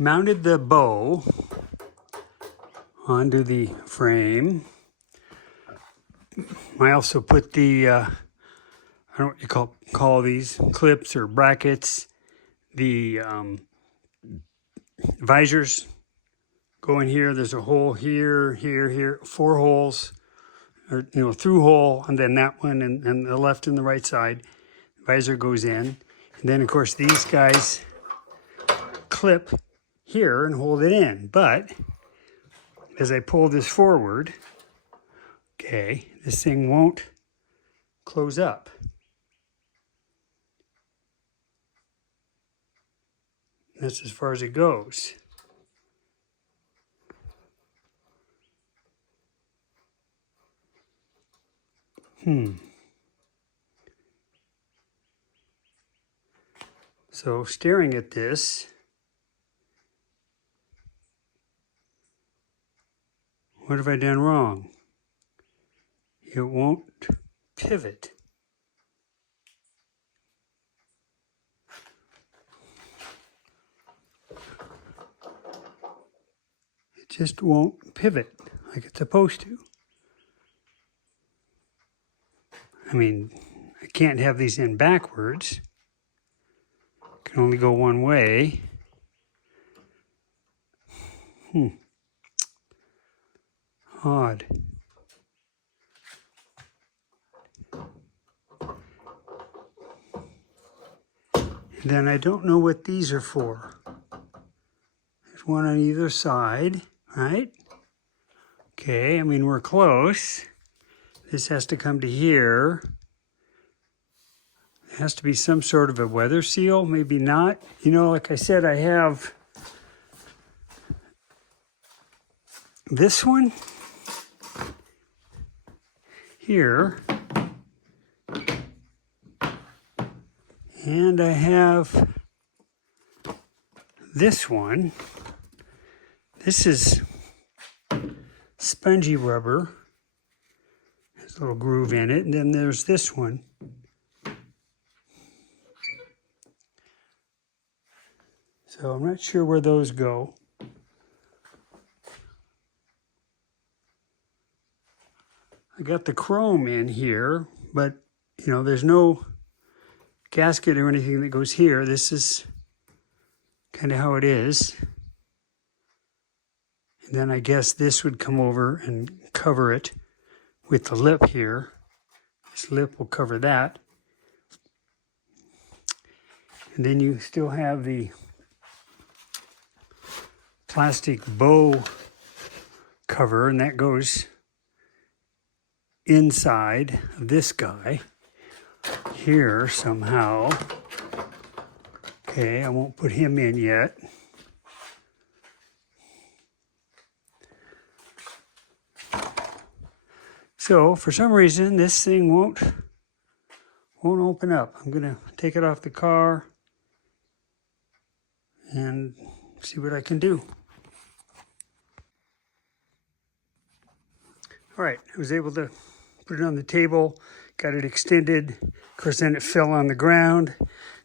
mounted the bow onto the frame. I also put the, I don't know what you call these, clips or brackets, the visors go in here. There's a hole here, here, 4 holes, or through hole, and then that one, and the left and the right side. Visor goes in, and then of course these guys clip here and hold it in. But as I pull this forward, okay, this thing won't close up. That's as far as it goes. So staring at this, what have I done wrong? It won't pivot. It just won't pivot like it's supposed to. I mean, I can't have these in backwards. It can only go one way. Odd. And then I don't know what these are for. There's one on either side, right? Okay, I mean, we're close. This has to come to here. It has to be some sort of a weather seal, maybe not. Like I said, I have this one here. And I have this one. This is spongy rubber. There's a little groove in it. And then there's this one. So I'm not sure where those go. I got the chrome in here, but there's no gasket or anything that goes here. This is kind of how it is. And then I guess this would come over and cover it with the lip here. This lip will cover that. And then you still have the plastic bow cover, and that goes inside of this guy here somehow. Okay, I won't put him in yet. So for some reason this thing won't open up. I'm gonna take it off the car and see what I can do. All right, I was able to put it on the table, got it extended. Of course, then it fell on the ground,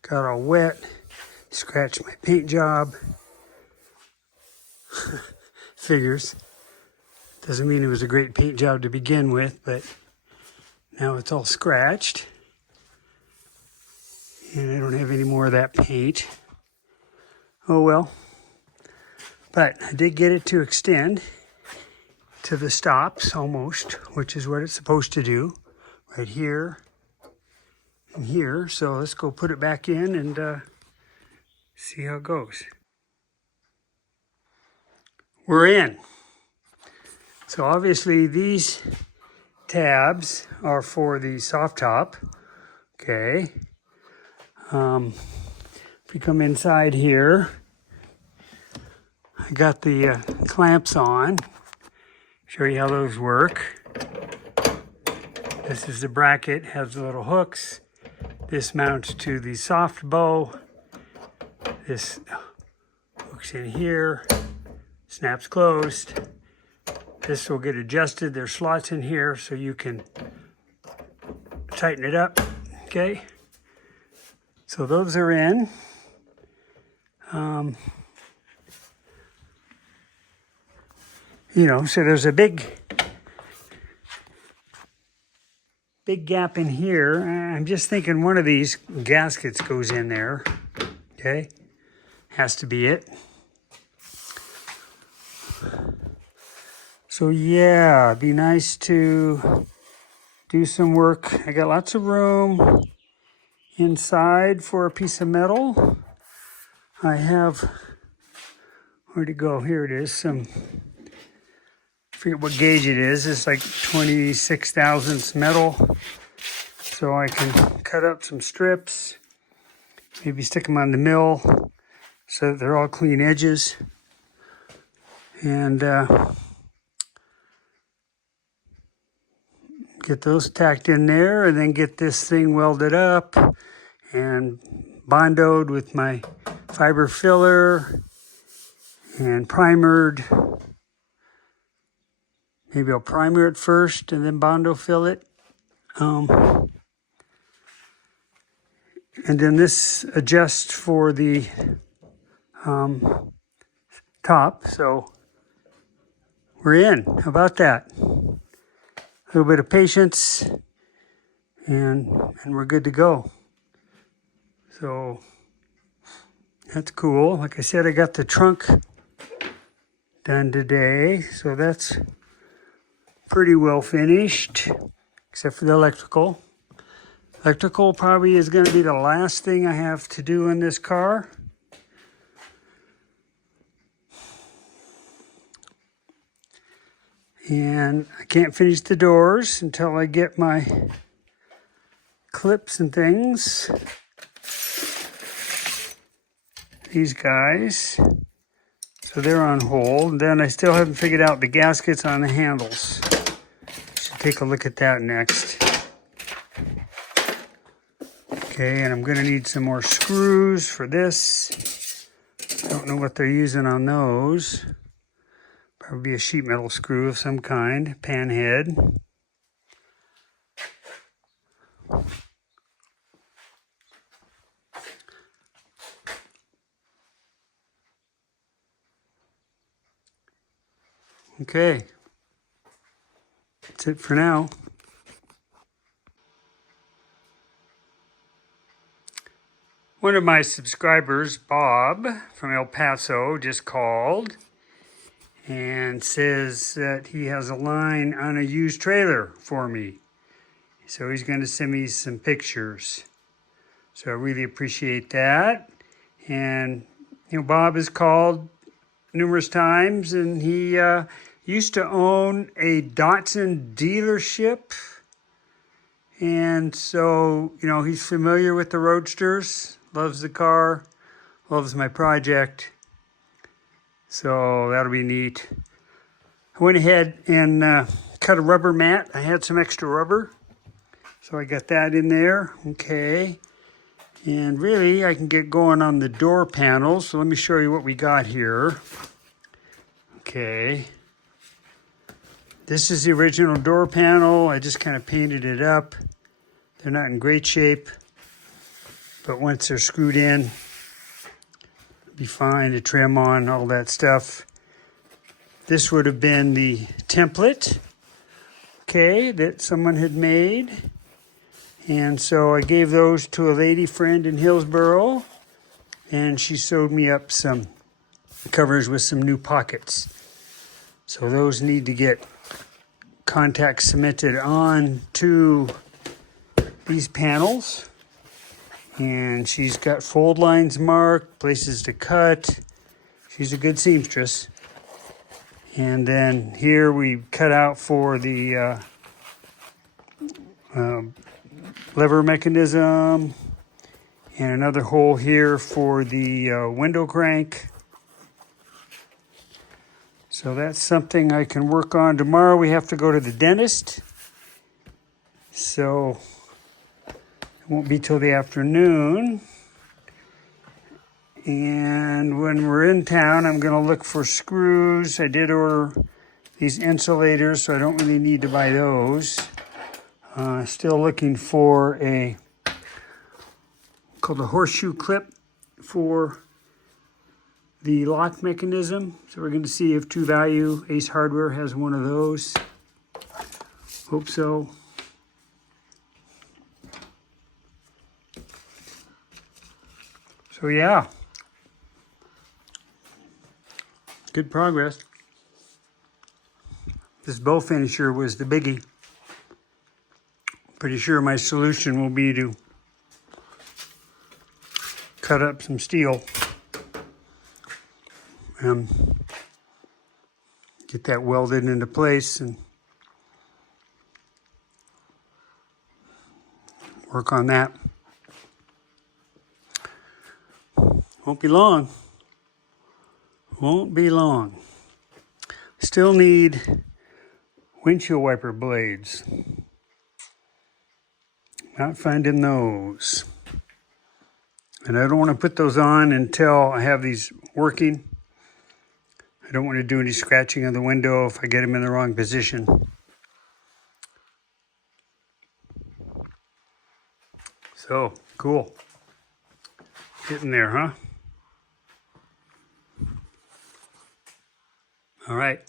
got all wet, scratched my paint job. Figures. Doesn't mean it was a great paint job to begin with, but now it's all scratched. And I don't have any more of that paint. Oh well. But I did get it to extend to the stops almost, which is what it's supposed to do. Right here and here. So let's go put it back in and see how it goes. We're in. So obviously these tabs are for the soft top. Okay. If you come inside here, I got the clamps on. Show you how those work. This is the bracket, has the little hooks. This mounts to the soft bow. This hooks in here, snaps closed. This will get adjusted. There's slots in here so you can tighten it up, okay? So those are in. you know, so there's a big gap in here. I'm just thinking one of these gaskets goes in there. Okay, has to be it. So yeah, it'd be nice to do some work. I got lots of room inside for a piece of metal. I have, where'd it go? Here it is. Some, I forget what gauge it is. It's like 26 thousandths metal. So I can cut up some strips, maybe stick them on the mill so that they're all clean edges. And get those tacked in there, and then get this thing welded up and bondoed with my fiber filler and primered. Maybe I'll primer it first and then bondo fill it. And then this adjusts for the top. So we're in. How about that? A little bit of patience, and we're good to go. So that's cool. Like I said, I got the trunk done today, so that's pretty well finished, except for the electrical. Electrical probably is going to be the last thing I have to do in this car. And I can't finish the doors until I get my clips and things. These guys. So they're on hold. Then I still haven't figured out the gaskets on the handles. Should take a look at that next. Okay, and I'm going to need some more screws for this. Don't know what they're using on those. Probably a sheet metal screw of some kind, pan head. Okay, that's it for now. One of my subscribers, Bob from El Paso, just called and says that he has a line on a used trailer for me. So he's going to send me some pictures. So I really appreciate that. And, you know, Bob has called numerous times, and he used to own a Datsun dealership. And so, you know, he's familiar with the Roadsters, loves the car, loves my project. So that'll be neat. I went ahead and cut a rubber mat. I had some extra rubber, so I got that in there. Okay. And really, I can get going on the door panels. So let me show you what we got here. Okay. This is the original door panel. I just kind of painted it up. They're not in great shape, but once they're screwed in, be fine to trim on, all that stuff. This would have been the template, okay, that someone had made. And so I gave those to a lady friend in Hillsboro, and she sewed me up some covers with some new pockets. So those need to get contact cemented on to these panels. And she's got fold lines marked, places to cut. She's a good seamstress. And then here we cut out for the lever mechanism, and another hole here for the window crank. So that's something I can work on. Tomorrow we have to go to the dentist. So it won't be till the afternoon. And when we're in town, I'm going to look for screws. I did order these insulators, so I don't really need to buy those. Still looking for a, called a horseshoe clip for the lock mechanism. So we're going to see if True Value Ace Hardware has one of those. Hope so. So yeah, good progress. This bow finisher was the biggie. Pretty sure my solution will be to cut up some steel. Get that welded into place and work on that. Won't be long. Won't be long. Still need windshield wiper blades. Not finding those. And I don't want to put those on until I have these working. I don't want to do any scratching of the window if I get them in the wrong position. So, cool. Getting there, huh? All right.